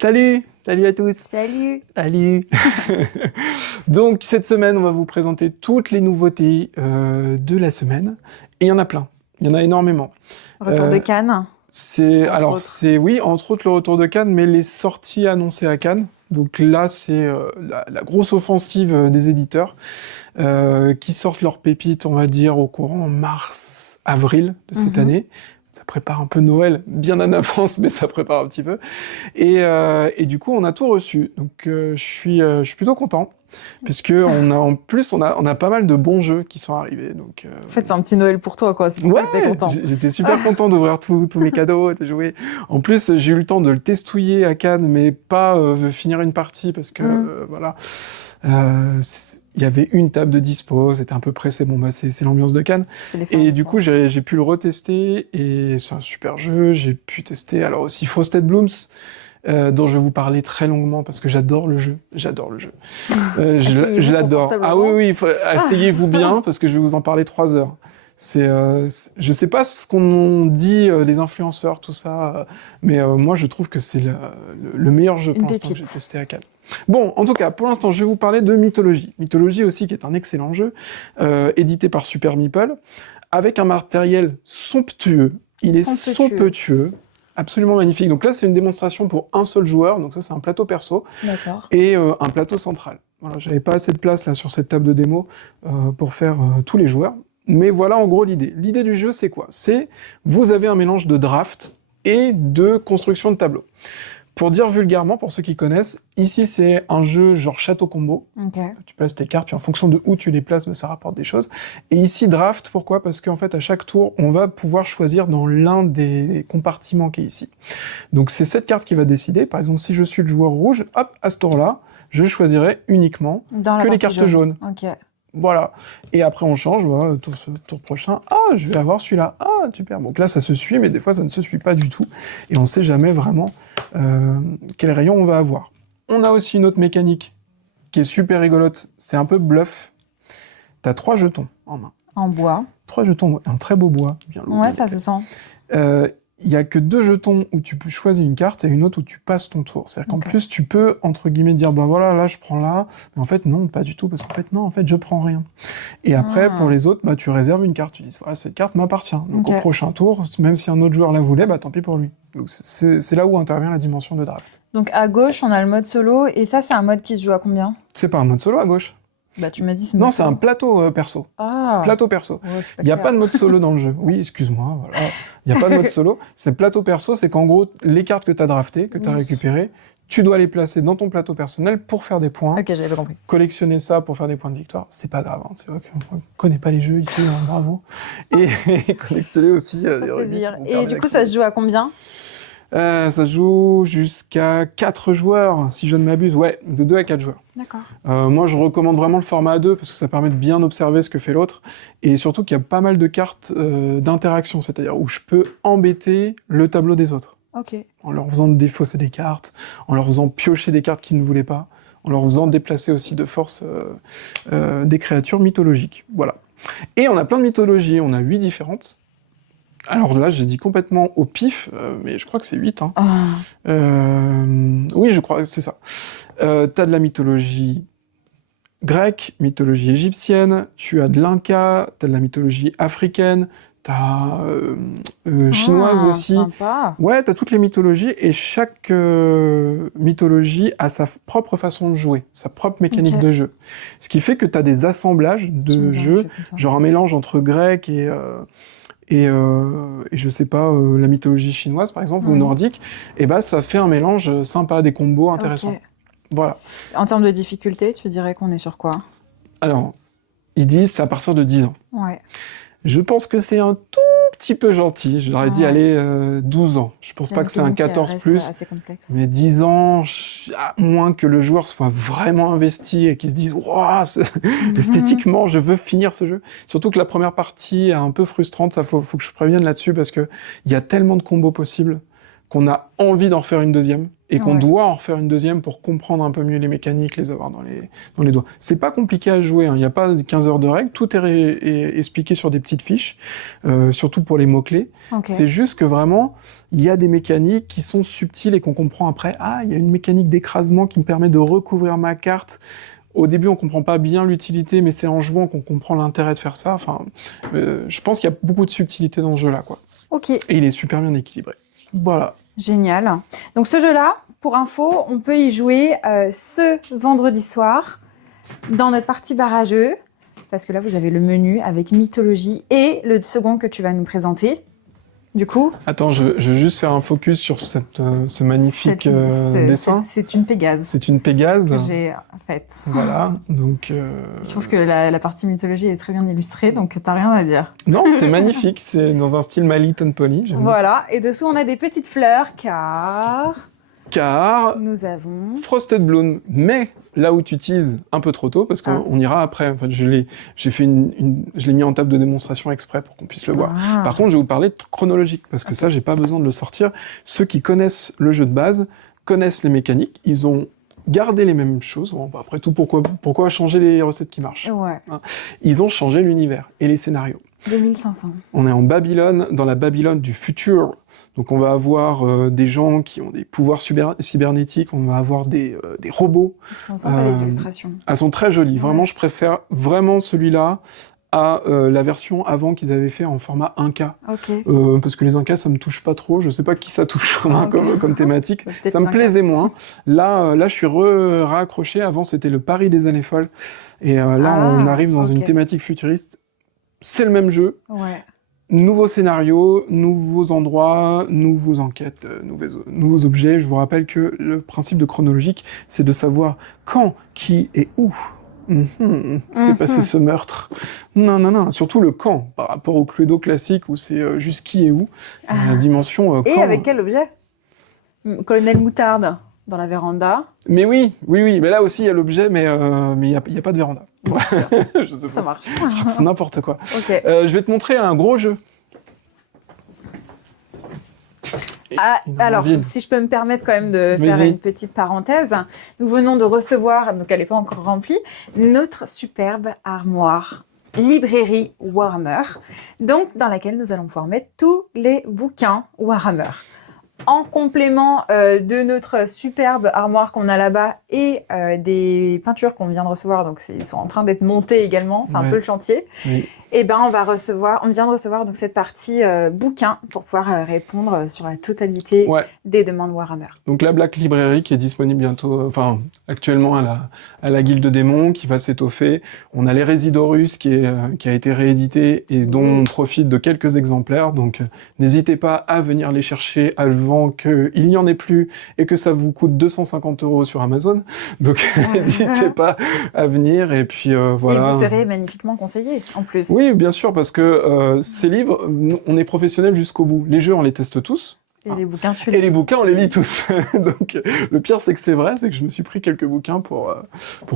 Salut! Salut à tous! Salut! Salut! Donc, cette semaine, on va vous présenter toutes les nouveautés de la semaine. Et il y en a plein. Il y en a énormément. Retour de Cannes. Oui, entre autres le retour de Cannes, mais les sorties annoncées à Cannes. Donc là, c'est la grosse offensive des éditeurs qui sortent leurs pépites, on va dire, au courant mars-avril de cette année. Ça prépare un peu Noël, bien en avance, mais ça prépare un petit peu. Et du coup, on a tout reçu. Donc, je suis plutôt content, puisque on a pas mal de bons jeux qui sont arrivés. Donc, En fait, c'est un petit Noël pour toi, quoi. C'est pour ça que t'es content. J'étais super content d'ouvrir tous mes cadeaux, de jouer. En plus, j'ai eu le temps de le testouiller à Cannes, mais pas finir une partie, parce que, voilà... il y avait une table de dispo, c'était un peu pressé, c'est l'ambiance de Cannes. Et du coup, j'ai pu le retester, et c'est un super jeu. J'ai pu tester alors aussi Frosted Blooms, dont je vais vous parler très longuement parce que j'adore le jeu. Je l'adore. Ah oui, asseyez-vous bien parce que je vais vous en parler 3 heures. Je sais pas ce qu'on dit les influenceurs, tout ça, mais moi je trouve que c'est le meilleur jeu pour l'instant que j'ai testé à Cannes. Bon, en tout cas, pour l'instant, je vais vous parler de Mythologie. Mythologie aussi, qui est un excellent jeu, édité par Super Meeple, avec un matériel somptueux. Il est somptueux, absolument magnifique. Donc là, c'est une démonstration pour un seul joueur, donc ça, c'est un plateau perso, et un plateau central. Voilà, j'avais pas assez de place là sur cette table de démo pour faire tous les joueurs. Mais voilà en gros l'idée. L'idée du jeu, c'est quoi? C'est, vous avez un mélange de draft et de construction de tableau. Pour dire vulgairement, pour ceux qui connaissent, ici c'est un jeu genre château combo. Tu places tes cartes, puis en fonction de où tu les places, ça rapporte des choses. Et ici draft, pourquoi? Parce qu'en fait à chaque tour, on va pouvoir choisir dans l'un des compartiments qui est ici. Donc c'est cette carte qui va décider. Par exemple, si je suis le joueur rouge, hop, à ce tour-là, je choisirai uniquement que les cartes jaunes. Voilà. Et après, on change, voilà, tour prochain. Ah, je vais avoir celui-là. Ah, super. Donc là, ça se suit, mais des fois, ça ne se suit pas du tout. Et on ne sait jamais vraiment quel rayon on va avoir. On a aussi une autre mécanique qui est super rigolote. C'est un peu bluff. T'as 3 jetons en main. En bois. 3 jetons, un très beau bois. Bien lourd, ouais, ça se sent. Il y a que 2 jetons où tu peux choisir une carte et une autre où tu passes ton tour. C'est-à-dire qu'en plus, tu peux, entre guillemets, dire, bah voilà, là, je prends là. Mais en fait, non, pas du tout, parce qu'en fait, non, en fait, je prends rien. Et après, pour les autres, bah, tu réserves une carte. Tu dis, voilà, cette carte m'appartient. Donc, au prochain tour, même si un autre joueur la voulait, bah, tant pis pour lui. Donc, c'est là où intervient la dimension de draft. Donc, à gauche, on a le mode solo. Et ça, c'est un mode qui se joue à combien? C'est pas un mode solo à gauche. Bah, tu m'as dit non, c'est un plateau perso. Plateau perso. Il n'y a pas de mode solo dans le jeu. Oui, excuse-moi. Voilà. Il n'y a pas de mode solo. C'est plateau perso, c'est qu'en gros, les cartes que tu as draftées, que tu as récupérées, tu dois les placer dans ton plateau personnel pour faire des points. Ok, j'avais compris. Collectionner ça pour faire des points de victoire, c'est pas grave. Hein. C'est vrai qu'on ne connaît pas les jeux ici, hein, bravo. Et collectionner aussi des plaisir. Et du coup, ça se joue à combien? Ça se joue jusqu'à 4 joueurs, si je ne m'abuse. Ouais, de 2 à 4 joueurs. D'accord. Moi, je recommande vraiment le format à 2 parce que ça permet de bien observer ce que fait l'autre. Et surtout qu'il y a pas mal de cartes d'interaction, c'est-à-dire où je peux embêter le tableau des autres. En leur faisant défausser des cartes, en leur faisant piocher des cartes qu'ils ne voulaient pas, en leur faisant déplacer aussi de force des créatures mythologiques. Voilà. Et on a plein de mythologies, on a 8 différentes. Alors là, j'ai dit complètement au pif, mais je crois que c'est 8. Hein. Oui, je crois que c'est ça. T'as de la mythologie grecque, mythologie égyptienne, tu as de l'Inca, t'as de la mythologie africaine, t'as chinoise aussi. Sympa. Ouais, t'as toutes les mythologies, et chaque mythologie a sa propre façon de jouer, sa propre mécanique de jeu. Ce qui fait que t'as des assemblages de jeux, genre un mélange entre grec et je sais pas, la mythologie chinoise par exemple, ou nordique, et bah ça fait un mélange sympa, des combos intéressants. Voilà. En termes de difficulté, tu dirais qu'on est sur quoi? Alors, ils disent c'est à partir de 10 ans. Ouais. Je pense que c'est un tout petit peu gentil. Je leur ai dit, allez, 12 ans. Je pense pas que c'est un 14 plus. Assez complexe. Mais 10 ans, à moins que le joueur soit vraiment investi et qu'il se dise, waouh, esthétiquement, je veux finir ce jeu. Surtout que la première partie est un peu frustrante. Ça, faut que je prévienne là-dessus parce que il y a tellement de combos possibles qu'on a envie d'en refaire une deuxième. et qu'on Ouais. doit en refaire une deuxième pour comprendre un peu mieux les mécaniques, les avoir dans les doigts. C'est pas compliqué à jouer, hein. Il n'y a pas 15 heures de règles, tout est expliqué sur des petites fiches, surtout pour les mots-clés. Ok. C'est juste que vraiment, il y a des mécaniques qui sont subtiles et qu'on comprend après. Ah, il y a une mécanique d'écrasement qui me permet de recouvrir ma carte. Au début, on comprend pas bien l'utilité, mais c'est en jouant qu'on comprend l'intérêt de faire ça. Enfin, je pense qu'il y a beaucoup de subtilité dans ce jeu-là, quoi. Ok, Et il est super bien équilibré. Voilà. génial. Donc ce jeu-là, pour info, on peut y jouer ce vendredi soir dans notre partie bar à jeu, parce que là, vous avez le menu avec mythologie et le second que tu vas nous présenter. Du coup, Attends, je veux juste faire un focus sur ce magnifique dessin. c'est une Pégase C'est une Pégase. que j'ai faite. Voilà, donc... Je trouve que la partie mythologie est très bien illustrée, donc t'as rien à dire. Non, c'est magnifique, c'est dans un style My Little Pony. J'aime Voilà, et dessous on a des petites fleurs car bien. Car nous avons... Frosted Bloom, mais là où tu teases un peu trop tôt, parce qu'on ira après. En fait, je l'ai mis en table de démonstration exprès pour qu'on puisse le voir. Ah. Par contre, je vais vous parler de chronologique, parce que ça, j'ai pas besoin de le sortir. Ceux qui connaissent le jeu de base, connaissent les mécaniques, ils ont gardé les mêmes choses. Bon, bah, après tout, pourquoi changer les recettes qui marchent? Ouais, Ils ont changé l'univers et les scénarios. 2500. On est en Babylone, dans la Babylone du futur. Donc on va avoir des gens qui ont des pouvoirs cybernétiques, on va avoir des robots. Ils sont sympas les illustrations. Elles sont très jolies. Ouais. Vraiment, je préfère vraiment celui-là à la version avant qu'ils avaient fait en format 1K. Ok. Parce que les 1K, ça me touche pas trop. Je sais pas qui ça touche vraiment Ok. comme thématique. Peut-être Ça me 5K. plaisait moins. Là, je suis raccroché. Avant, c'était le Paris des années folles. Et là, Ah, on arrive dans une ok. thématique futuriste. C'est le même jeu. Ouais. Nouveaux scénarios, nouveaux endroits, nouveaux enquêtes, nouveaux objets. Je vous rappelle que le principe de chronologique, c'est de savoir quand, qui et où s'est passé ce meurtre. Non. Surtout le quand, par rapport au Cluedo classique où c'est juste qui et où. La dimension Et quand. avec quel objet? Colonel Moutarde dans la véranda. Mais oui. Mais là aussi, il y a l'objet, mais il y a pas de véranda. Je sais Ça pas. marche. N'importe quoi. Ok. Je vais te montrer un gros jeu. Ah, Il en alors, vide. si je peux me permettre quand même de faire Vas-y. une petite parenthèse, nous venons de recevoir, donc elle n'est pas encore remplie, notre superbe armoire librairie Warhammer, donc dans laquelle nous allons pouvoir mettre tous les bouquins Warhammer. En complément de notre superbe armoire qu'on a là-bas et des peintures qu'on vient de recevoir, donc ils sont en train d'être montés également, c'est un Ouais. peu le chantier. Oui. Et ben on vient de recevoir donc cette partie bouquin pour pouvoir répondre sur la totalité Ouais. des demandes Warhammer. Donc la Black Library qui est disponible bientôt, actuellement à la Guilde des Démons, qui va s'étoffer. On a l'Hérésidorus qui a été réédité et dont on profite de quelques exemplaires. Donc n'hésitez pas à venir les chercher avant qu'il n'y en ait plus et que ça vous coûte 250 € sur Amazon. Donc n'hésitez pas à venir et puis voilà. Et vous serez magnifiquement conseillé en plus. Oui, bien sûr, parce que ces livres, on est professionnels jusqu'au bout. Les jeux, on les teste tous. Et les bouquins, tu Et les... les bouquins, on les lit tous. Donc, le pire, c'est que c'est vrai, c'est que je me suis pris quelques bouquins pour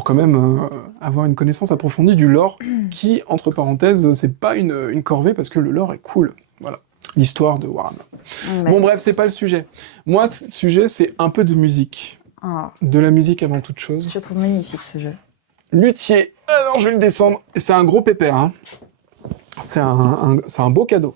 quand même avoir une connaissance approfondie du lore, qui, entre parenthèses, c'est pas une corvée, parce que le lore est cool. Voilà. L'histoire de Warhammer. Bon, bref, c'est pas le sujet. Moi, le sujet, c'est un peu de musique. Ah, De la musique avant toute chose. je trouve magnifique ce jeu. Luthier. Alors, je vais le descendre. C'est un gros pépère, hein. C'est un beau cadeau.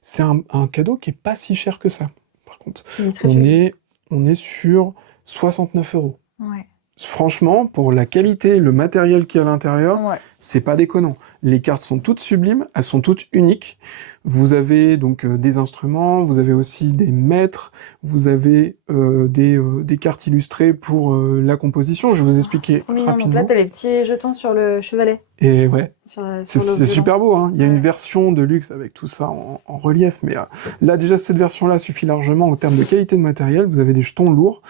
C'est un cadeau qui est pas si cher que ça, par contre. Il est très joli. On est sur 69 €. Ouais. Franchement, pour la qualité, le matériel qu'il y a à l'intérieur, Ouais. c'est pas déconnant. Les cartes sont toutes sublimes, elles sont toutes uniques. Vous avez donc des instruments, vous avez aussi des maîtres, vous avez des cartes illustrées pour la composition. Je vais vous expliquer C'est trop mignon. Donc rapidement. là, t'as les petits jetons sur le chevalet. Et ouais, Sur c'est le volant. super beau, hein. Il y a Ouais. une version de luxe avec tout ça en relief, mais là déjà cette version-là suffit largement en termes de qualité de matériel. Vous avez des jetons lourds.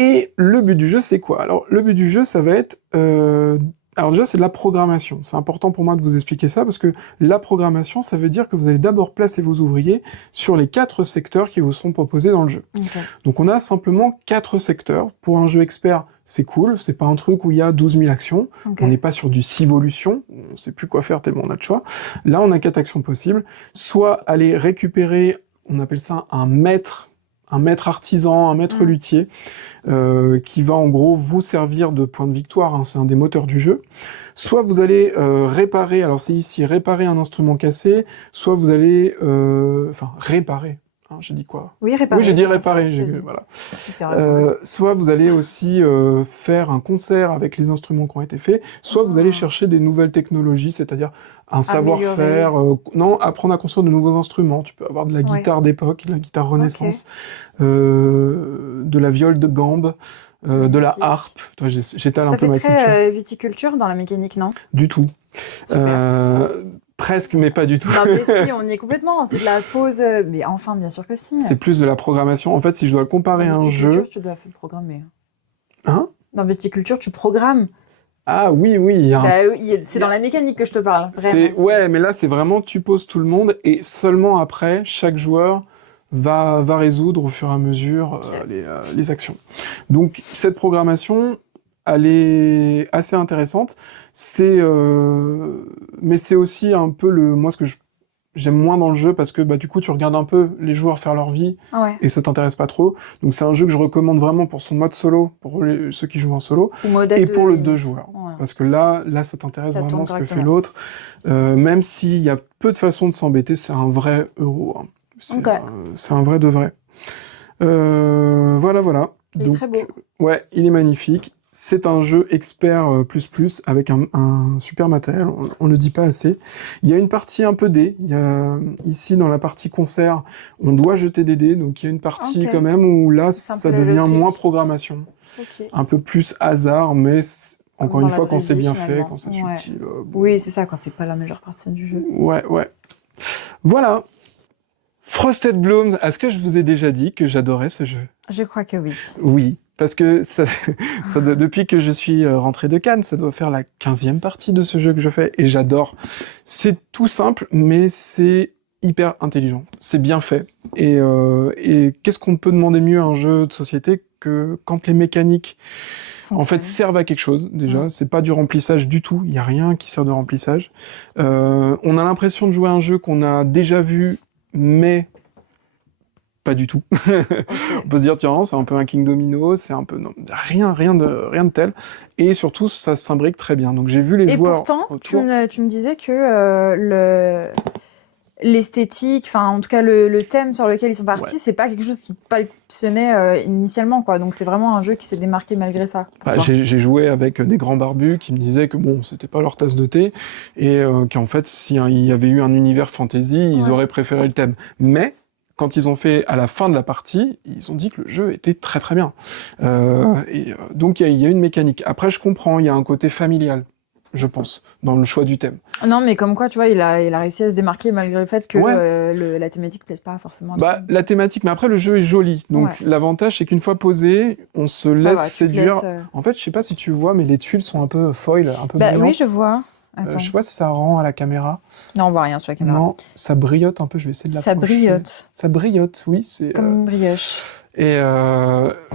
Et le but du jeu, c'est quoi? Alors le but du jeu, ça va être... Alors déjà, c'est de la programmation. C'est important pour moi de vous expliquer ça, parce que la programmation, ça veut dire que vous allez d'abord placer vos ouvriers sur les 4 secteurs qui vous seront proposés dans le jeu. Ok. Donc on a simplement 4 secteurs. Pour un jeu expert, c'est cool, c'est pas un truc où il y a 12 000 actions. Ok. On n'est pas sur du civolution, on sait plus quoi faire tellement on a de choix. Là, on a 4 actions possibles. Soit aller récupérer, on appelle ça un maître un maître artisan, un maître luthier, qui va en gros vous servir de point de victoire, hein, c'est un des moteurs du jeu. Soit vous allez réparer, alors c'est ici, réparer un instrument cassé, soit vous allez... réparer, hein, j'ai dit quoi? Oui, réparer. Oui, j'ai dit c'est réparer, ça, voilà. super, Soit vous allez aussi faire un concert avec les instruments qui ont été faits, soit vous allez chercher des nouvelles technologies, c'est-à-dire un savoir-faire, apprendre à construire de nouveaux instruments. Tu peux avoir de la guitare d'époque, de la guitare Renaissance, de la viole de gambe, de la harpe. Toi, j'étale un peu ma culture. Ça fait très viticulture dans la mécanique, non? Du tout. Presque, mais pas du tout. Non, mais si, on y est complètement. C'est de la pause. Mais enfin, bien sûr que si. C'est plus de la programmation. En fait, si je dois comparer un jeu... tu dois faire programmer. Hein? Dans viticulture, tu programmes. Ah oui, oui. C'est dans la mécanique que je te parle. Ouais, mais là, c'est vraiment tu poses tout le monde et seulement après, chaque joueur va résoudre au fur et à mesure les actions. Donc, cette programmation, elle est assez intéressante. Mais c'est aussi un peu moi, ce que j'aime moins dans le jeu parce que du coup, tu regardes un peu les joueurs faire leur vie et ça t'intéresse pas trop. Donc, c'est un jeu que je recommande vraiment pour son mode solo, pour ceux qui jouent en solo, et pour le 2 joueurs. Voilà. Parce que là, ça t'intéresse vraiment ce que fait l'autre. Même s'il y a peu de façons de s'embêter, c'est un vrai euro. Hein. C'est un vrai de vrai. Voilà. Il est très beau. Ouais, il est magnifique. C'est un jeu expert avec un super matériel, on ne le dit pas assez. Il y a une partie un peu dés. Ici, dans la partie concert, on doit jeter des dés, donc il y a une partie quand même où là, ça devient moins programmation. Un peu plus hasard, mais encore une fois, quand c'est bien fait, quand c'est subtil. Oui, c'est ça, quand c'est pas la majeure partie du jeu. Ouais. Voilà. Frosted Bloom, est-ce que je vous ai déjà dit que j'adorais ce jeu? Je crois que oui. Oui, parce que depuis que je suis rentré de Cannes, ça doit faire la 15e partie de ce jeu que je fais, et j'adore. C'est tout simple, mais c'est hyper intelligent. C'est bien fait. Et qu'est-ce qu'on peut demander mieux à un jeu de société que quand les mécaniques en fait servent à quelque chose, déjà. C'est pas du remplissage du tout, il y a rien qui sert de remplissage. On a l'impression de jouer à un jeu qu'on a déjà vu, mais pas du tout. On peut se dire, tiens, c'est un peu un King Domino, c'est un peu... Non, rien de tel. Et surtout, ça s'imbrique très bien. Donc j'ai vu les joueurs... Et pourtant, tu me disais que l'esthétique, enfin en tout cas le thème sur lequel ils sont partis, c'est pas quelque chose qui te passionnait initialement, quoi. Donc c'est vraiment un jeu qui s'est démarqué malgré ça. J'ai joué avec des grands barbus qui me disaient que bon, c'était pas leur tasse de thé, et qu'en fait, s'il y avait eu un univers fantasy, ils auraient préféré le thème. Mais quand ils ont fait à la fin de la partie, ils ont dit que le jeu était très très bien. Donc il y a une mécanique. Après, je comprends, il y a un côté familial, je pense, dans le choix du thème. Non, mais comme quoi, tu vois, il a réussi à se démarquer malgré le fait que la thématique plaise pas forcément. La thématique, mais après le jeu est joli. Donc l'avantage, c'est qu'une fois posé, on se laisse séduire. En fait, je sais pas si tu vois, mais les tuiles sont un peu foil, un peu brillantes. Oui, je vois. Je sais pas si ça rend à la caméra. Non, on voit rien sur la caméra. Non, ça briote un peu, je vais essayer de l'approcher. Ça briote. Ça briote, oui. C'est comme une brioche. Et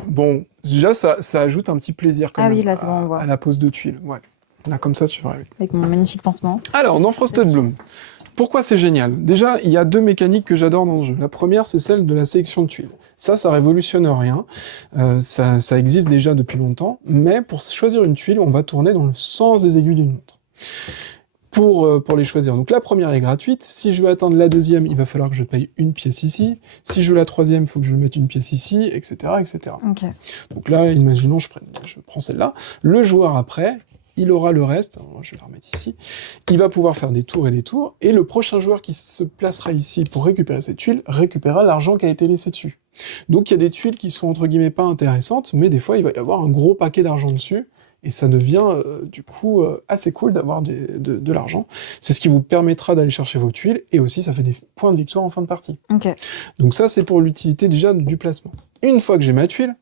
bon, déjà, ça ajoute un petit plaisir quand même là, c'est bon, on voit. à la pose de tuiles. Ouais. Là, comme ça, tu vois. Avec mon magnifique pansement. Alors, dans Frosted Bloom, pourquoi c'est génial? Déjà, il y a deux mécaniques que j'adore dans le jeu. La première, c'est celle de la sélection de tuiles. Ça révolutionne rien. Ça existe déjà depuis longtemps. Mais pour choisir une tuile, on va tourner dans le sens des aiguilles d'une montre. Pour les choisir. Donc la première est gratuite. Si je veux atteindre la deuxième, il va falloir que je paye une pièce ici. Si je veux la troisième, il faut que je mette une pièce ici, etc., etc. Okay. Donc là, imaginons, je prends celle-là. Le joueur après, il aura le reste. Alors, je vais la remettre ici. Il va pouvoir faire des tours et des tours. Et le prochain joueur qui se placera ici pour récupérer cette tuile récupérera l'argent qui a été laissé dessus. Donc il y a des tuiles qui sont entre guillemets pas intéressantes, mais des fois il va y avoir un gros paquet d'argent dessus. Et ça devient du coup assez cool d'avoir de l'argent. C'est ce qui vous permettra d'aller chercher vos tuiles, et aussi ça fait des points de victoire en fin de partie. Okay. Donc ça, c'est pour l'utilité déjà du placement. Une fois que j'ai ma tuile,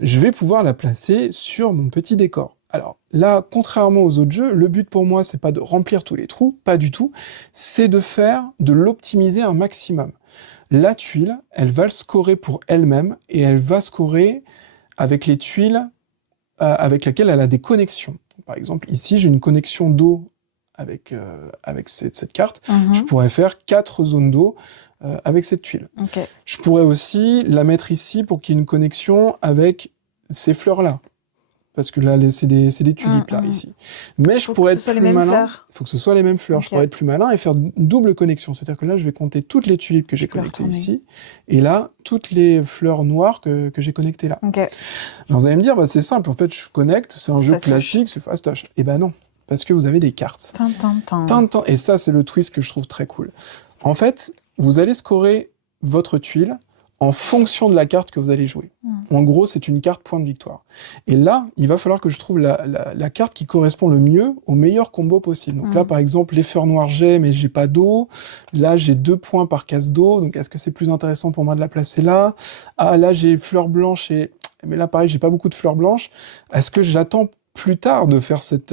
je vais pouvoir la placer sur mon petit décor. Alors là, contrairement aux autres jeux, le but pour moi, c'est pas de remplir tous les trous, pas du tout, c'est de l'optimiser un maximum. La tuile, elle va le scorer pour elle-même, et elle va scorer avec les tuiles avec laquelle elle a des connexions. Par exemple, ici, j'ai une connexion d'eau avec cette carte. Je pourrais faire 4 zones d'eau avec cette tuile. Ok. Je pourrais aussi la mettre ici pour qu'il y ait une connexion avec ces fleurs-là. Parce que là, c'est des tulipes, là, ici. Mais je pourrais être plus malin. Il faut que ce soit les mêmes fleurs. Okay. Je pourrais être plus malin et faire une double connexion. C'est-à-dire que là, je vais compter toutes les tulipes que j'ai connectées ici. Et là, toutes les fleurs noires que j'ai connectées là. Okay. Alors, vous allez me dire, bah, c'est simple. En fait, je connecte, c'est un jeu classique, c'est fastoche. Eh ben non. Parce que vous avez des cartes. Et ça, c'est le twist que je trouve très cool. En fait, vous allez scorer votre tuile en fonction de la carte que vous allez jouer. En gros, c'est une carte point de victoire. Et là, il va falloir que je trouve la carte qui correspond le mieux au meilleur combo possible. Donc là, par exemple, les fleurs noires, j'ai, mais j'ai pas d'eau. Là, j'ai 2 points par case d'eau. Donc, est-ce que c'est plus intéressant pour moi de la placer là? Ah, là, j'ai fleurs blanches mais là, pareil, j'ai pas beaucoup de fleurs blanches. Est-ce que j'attends plus tard de faire cette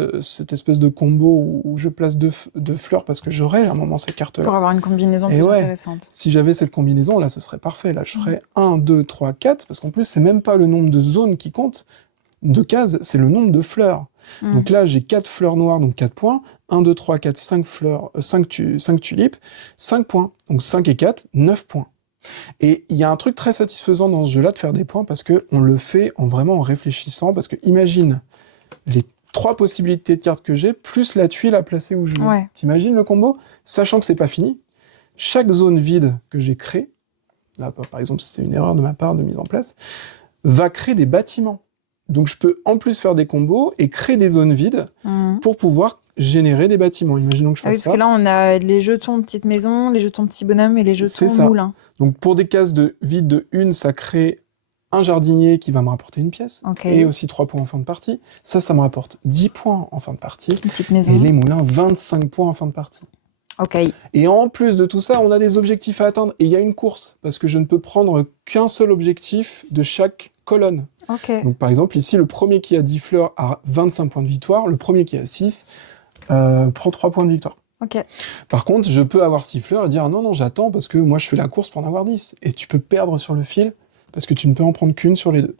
espèce de combo où je place deux fleurs parce que j'aurai à un moment cette carte-là. Pour avoir une combinaison plus intéressante. Si j'avais cette combinaison, là, ce serait parfait. Là, je ferais 1, 2, 3, 4, parce qu'en plus, c'est même pas le nombre de zones qui compte, de cases, c'est le nombre de fleurs. Donc là, j'ai 4 fleurs noires, donc 4 points. 1, 2, 3, 4, 5 fleurs, 5 tulipes, 5 points. Donc 5 et 4, 9 points. Et il y a un truc très satisfaisant dans ce jeu-là de faire des points, parce qu'on le fait en réfléchissant, parce que imagine les 3 possibilités de cartes que j'ai, plus la tuile à placer où je veux. Ouais. T'imagines le combo? Sachant que c'est pas fini, chaque zone vide que j'ai créée, là par exemple c'était une erreur de ma part de mise en place, va créer des bâtiments. Donc je peux en plus faire des combos et créer des zones vides pour pouvoir générer des bâtiments. Imaginons que je fasse ça. Parce que là on a les jetons petites maisons, les jetons petits bonhommes et les jetons moulins. Donc pour des cases de vide de 1, ça crée un jardinier qui va me rapporter une pièce, et aussi 3 points en fin de partie. Ça me rapporte 10 points en fin de partie. Une petite maison. Et les moulins, 25 points en fin de partie. Et en plus de tout ça, on a des objectifs à atteindre. Et il y a une course, parce que je ne peux prendre qu'un seul objectif de chaque colonne. Donc par exemple, ici, le premier qui a 10 fleurs a 25 points de victoire, le premier qui a 6 prend 3 points de victoire. Par contre, je peux avoir 6 fleurs et dire non, j'attends, parce que moi, je fais la course pour en avoir 10. Et tu peux perdre sur le fil, parce que tu ne peux en prendre qu'une sur les 2.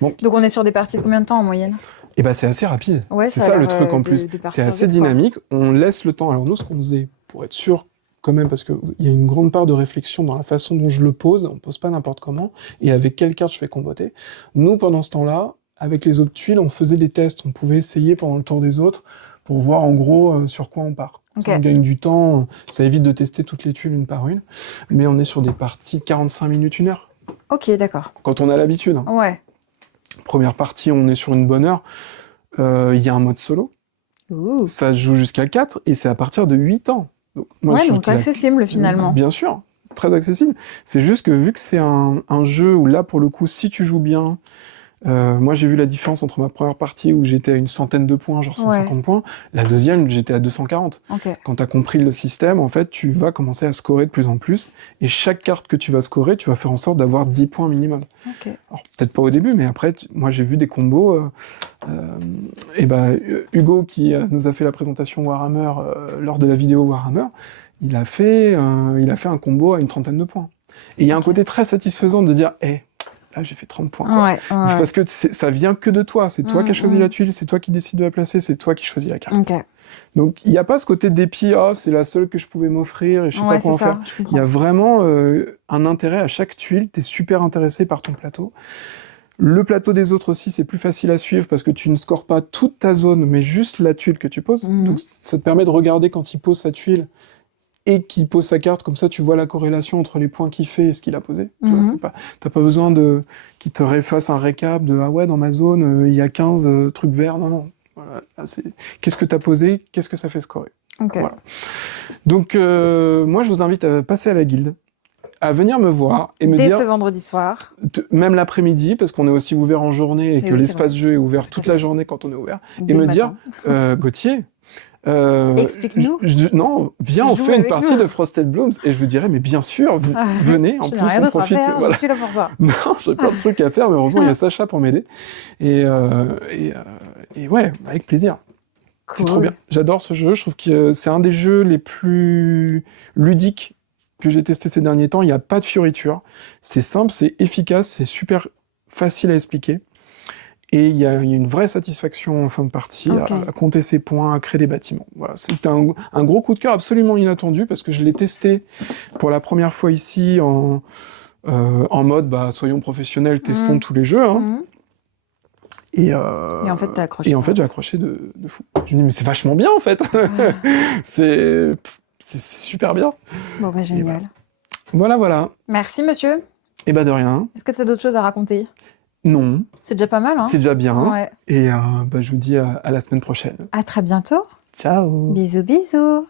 Donc on est sur des parties de combien de temps en moyenne? Eh ben c'est assez rapide. C'est ça le truc en plus. C'est assez dynamique. On laisse le temps. Alors nous, ce qu'on faisait, pour être sûr quand même, parce qu'il y a une grande part de réflexion dans la façon dont je le pose, on pose pas n'importe comment, et avec quelle carte je fais comboter. Nous, pendant ce temps-là, avec les autres tuiles, on faisait des tests. On pouvait essayer pendant le tour des autres pour voir en gros sur quoi on part. Ça, on gagne du temps, ça évite de tester toutes les tuiles une par une, mais on est sur des parties de 45 minutes, 1 heure. Ok, d'accord. Quand on a l'habitude. Ouais. Première partie, on est sur une bonne heure. Il y a un mode solo. Ça se joue jusqu'à 4 et c'est à partir de 8 ans. Donc, moi, donc accessible finalement. Bien sûr, très accessible. C'est juste que vu que c'est un jeu où là, pour le coup, si tu joues bien, moi j'ai vu la différence entre ma première partie où j'étais à une centaine de points, genre 150 points, la deuxième j'étais à 240. Quand t'as compris le système, en fait, tu vas commencer à scorer de plus en plus, et chaque carte que tu vas scorer, tu vas faire en sorte d'avoir 10 points minimum. Alors peut-être pas au début, mais après, moi j'ai vu des combos, Hugo qui nous a fait la présentation Warhammer lors de la vidéo Warhammer, il a fait un combo à une 30aine de points. Et il y a un côté très satisfaisant de dire, là, j'ai fait 30 points. Parce que ça vient que de toi. C'est toi qui as choisi la tuile, c'est toi qui décides de la placer, c'est toi qui choisis la carte. Donc, il n'y a pas ce côté dépit, c'est la seule que je pouvais m'offrir et je sais pas comment faire. Il y a vraiment un intérêt à chaque tuile. Tu es super intéressé par ton plateau. Le plateau des autres aussi, c'est plus facile à suivre parce que tu ne scores pas toute ta zone, mais juste la tuile que tu poses. Donc, ça te permet de regarder quand il pose sa tuile et qui pose sa carte, comme ça tu vois la corrélation entre les points qu'il fait et ce qu'il a posé. T'as pas besoin qu'il te refasse un récap de « Ah ouais, dans ma zone, il y a 15 trucs verts. » Non. Voilà, qu'est-ce que t'as posé, qu'est-ce que ça fait scorer. Voilà. Donc, moi, je vous invite à passer à la guilde, à venir me voir et me dire... Dès ce vendredi soir. Même l'après-midi, parce qu'on est aussi ouvert en journée et que l'espace jeu est ouvert toute la journée quand on est ouvert. Et me dire, Gauthier... explique-nous. Non, viens, on fait une partie de Frosted Blooms. Et je vous dirais, mais bien sûr, venez, en plus on profite. Voilà. Je suis là pour ça. Non, j'ai plein de trucs à faire, mais heureusement il y a Sacha pour m'aider. Et ouais, avec plaisir. Cool. C'est trop bien. J'adore ce jeu, je trouve que c'est un des jeux les plus ludiques que j'ai testé ces derniers temps. Il n'y a pas de fioritures. C'est simple, c'est efficace, c'est super facile à expliquer. Et il y a une vraie satisfaction en fin de partie Ok. à compter ses points, à créer des bâtiments. Voilà, c'est un gros coup de cœur absolument inattendu parce que je l'ai testé pour la première fois ici en mode soyons professionnels, testons tous les jeux. Hein. Mhm. Et en fait, t'as accroché. Et en fait, j'ai accroché de fou. Je me dis, mais c'est vachement bien en fait. c'est super bien. Bon, bah, génial. Voilà. Merci, monsieur. Et bah de rien. Est-ce que tu as d'autres choses à raconter? Non, C'est déjà pas mal, hein? c'est déjà bien. Ouais. Et je vous dis à la semaine prochaine. À très bientôt. Ciao. Bisous, bisous.